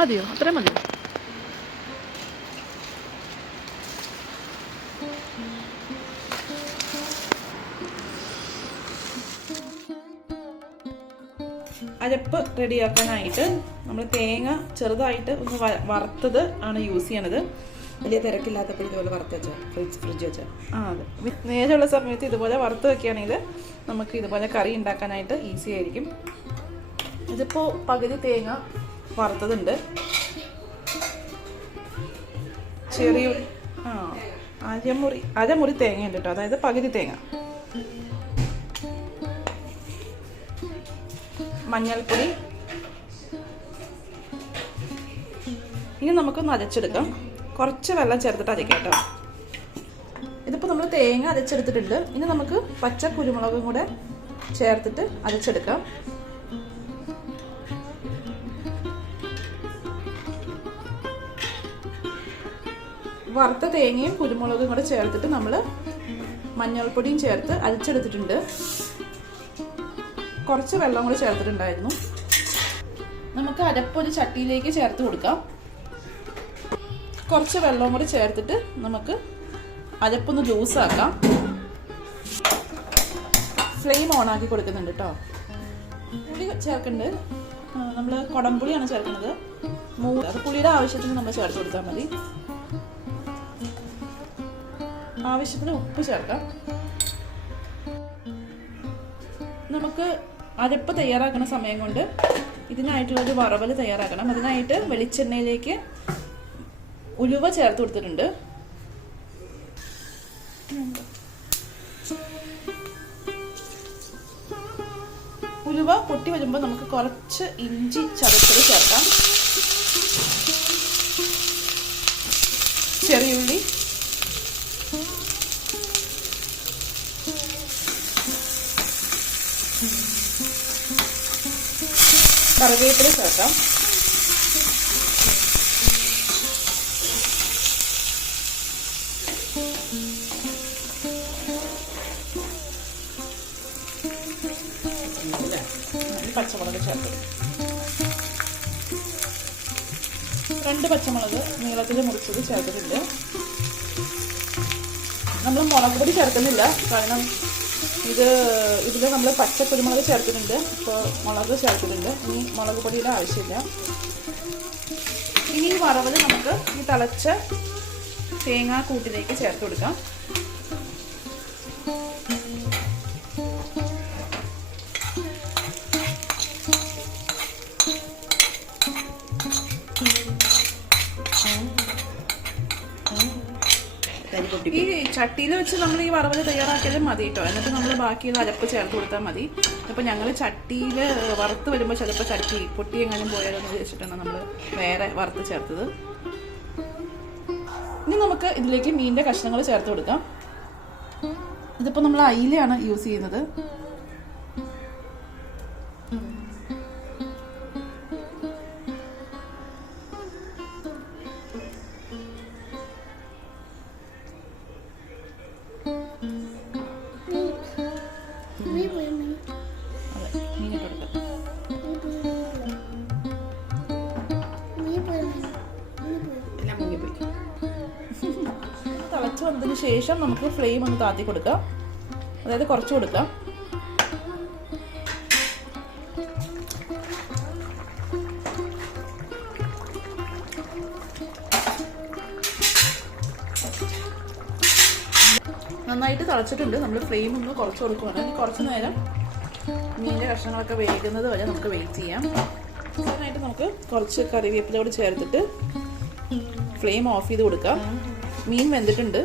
മതിയോ? അത്രയും മതിയോ? അരപ്പ് റെഡിയാക്കാനായിട്ട് നമ്മൾ തേങ്ങ ചെറുതായിട്ട് ഒന്ന് വറുത്തത് ആണ് യൂസ് ചെയ്യണത്. വലിയ തിരക്കില്ലാത്തപ്പോൾ ഇതുപോലെ വറുത്ത് വെച്ചാൽ ഫ്രിഡ്ജ് ഫ്രിഡ്ജ് വെച്ചാൽ ആ അതെ. നേരെയുള്ള സമയത്ത് ഇതുപോലെ വറുത്ത് വെക്കുകയാണെങ്കിൽ നമുക്ക് ഇതുപോലെ കറി ഉണ്ടാക്കാനായിട്ട് ഈസി ആയിരിക്കും. ഇതിപ്പോൾ പകുതി തേങ്ങ വറുത്തതുണ്ട്. ചെറിയ ആ അരമുറി അരമുറി തേങ്ങ ഉണ്ട് കേട്ടോ. അതായത് പകുതി തേങ്ങ. മഞ്ഞൾപ്പൊടി. ഇനി നമുക്കൊന്ന് അരച്ചെടുക്കാം. കുറച്ച് വെള്ളം ചേർത്തിട്ട് അരയ്ക്കാം കേട്ടോ. ഇതിപ്പോൾ നമ്മൾ തേങ്ങ അരച്ചെടുത്തിട്ടുണ്ട്. ഇനി നമുക്ക് പച്ച കുരുമുളകും കൂടെ ചേർത്തിട്ട് അരച്ചെടുക്കാം. വറുത്ത തേങ്ങയും കുരുമുളകും കൂടെ ചേർത്തിട്ട് നമ്മൾ മഞ്ഞൾപ്പൊടിയും ചേർത്ത് അരച്ചെടുത്തിട്ടുണ്ട്. കുറച്ച് വെള്ളം കൂടെ ചേർത്തിട്ടുണ്ടായിരുന്നു. നമുക്ക് അരപ്പൊരു ചട്ടിയിലേക്ക് ചേർത്ത് കൊടുക്കാം. കുറച്ച് വെള്ളവും കൂടി ചേർത്തിട്ട് നമുക്ക് അരപ്പൊന്ന് ജ്യൂസാക്കാം ഫ്ലെയിം ഓൺ ആക്കി കൊടുക്കുന്നുണ്ട് കേട്ടോ പുളി ചേർക്കുന്നുണ്ട് നമ്മൾ കുടംപുളിയാണ് ചേർക്കുന്നത്. മൂ പുളിയുടെ ആവശ്യത്തിന് നമ്മൾ ചേർത്ത് കൊടുത്താൽ മതി. ആവശ്യത്തിന് ഉപ്പ് ചേർക്കാം. നമുക്ക് അരപ്പ് തയ്യാറാക്കുന്ന സമയം കൊണ്ട് ഇതിനായിട്ടുള്ളൊരു വറവൽ തയ്യാറാക്കണം. അതിനായിട്ട് വെളിച്ചെണ്ണയിലേക്ക് ഉലുവ ചേർത്ത് കൊടുത്തിട്ടുണ്ട്. ഉലുവ പൊട്ടി വരുമ്പോൾ നമുക്ക് കുറച്ച് ഇഞ്ചി ചതച്ചത് ചേർക്കാം. ചെറിയുള്ളി കറിവേപ്പില ചേർക്കാം. പച്ചമുളക് ചേർക്കും. രണ്ട് പച്ചമുളക് നീളത്തിൽ മുറിച്ചത് ചേർക്കുന്നില്ല നമ്മൾ മുളക് പൊടി ചേർക്കുന്നില്ല കാരണം ഇത് ഇതിൽ നമ്മൾ പച്ച കുരുമുളക് ചേർത്തിട്ടുണ്ട്. ഇപ്പോൾ മുളക് ചേർത്തിട്ടുണ്ട്. ഇനി മുളക് പൊടിയുടെ ആവശ്യമില്ല. ഇനി ഈ വറവൽ നമുക്ക് ഈ തിളച്ച തേങ്ങാ കൂട്ടിലേക്ക് ചേർത്ത് കൊടുക്കാം. Thank പൊട്ടി ഈ ചട്ടിയിൽ വെച്ച് നമ്മൾ ഈ വറവൽ തയ്യാറാക്കിയാലും മതി കേട്ടോ. എന്നിട്ട് നമ്മൾ ബാക്കിയുള്ള അരപ്പ് ചേർത്ത് കൊടുത്താൽ മതി. അപ്പോൾ ഞങ്ങൾ ചട്ടിയിൽ വറുത്ത് വരുമ്പോൾ ചിലപ്പോൾ ചട്ടി പൊട്ടി എങ്ങാനും പോയാലോ എന്ന് വിചാരിച്ചിട്ടാണ് നമ്മൾ വേറെ വറുത്ത് ചേർത്തത്. ഇനി നമുക്ക് ഇതിലേക്ക് മീനിന്റെ കഷ്ണങ്ങൾ ചേർത്ത് കൊടുക്കാം. ഇതിപ്പോൾ നമ്മൾ അയിലയാണ് യൂസ് ചെയ്യുന്നത്. വന്നതിന് ശേഷം നമുക്ക് ഫ്ലെയിം ഒന്ന് താത്തി കൊടുക്കാം. അതായത് കുറച്ച് കൊടുക്കാം. നന്നായിട്ട് തിളച്ചിട്ടുണ്ട്. നമ്മൾ ഫ്ലെയിം ഒന്ന് കുറച്ച് കൊടുക്കുകയാണ് ഇനി കുറച്ച് നേരം മീനിന്റെ കഷ്ണങ്ങളൊക്കെ വേകുന്നത് വരെ നമുക്ക് വെയിറ്റ് ചെയ്യാം. നന്നായിട്ട് നമുക്ക് കുറച്ച് കറിവേപ്പില കൂടി ചേർത്തിട്ട് ഫ്ലെയിം ഓഫ് ചെയ്ത് കൊടുക്കാം. മീൻ വെന്തിട്ടുണ്ട്.